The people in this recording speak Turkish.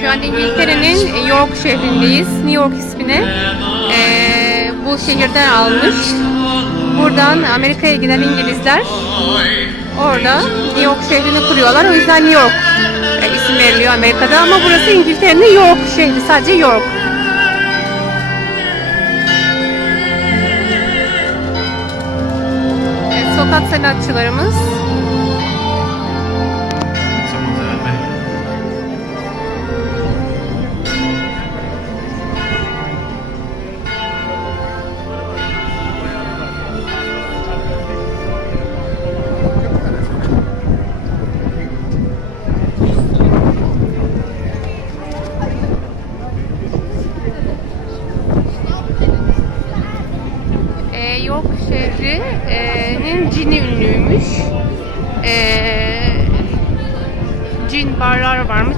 Şu an İngiltere'nin York şehrindeyiz. New York ismini eee, bu şehirden almış. Buradan Amerika'ya giden İngilizler orada New York şehrini kuruyorlar. O yüzden New York e, isim veriliyor Amerika'da ama burası İngiltere'nin York şehri. Sadece York. Evet, sokak sanatçılarımız e, York şehrinin cini ünlüymüş. E, cin barlar varmış.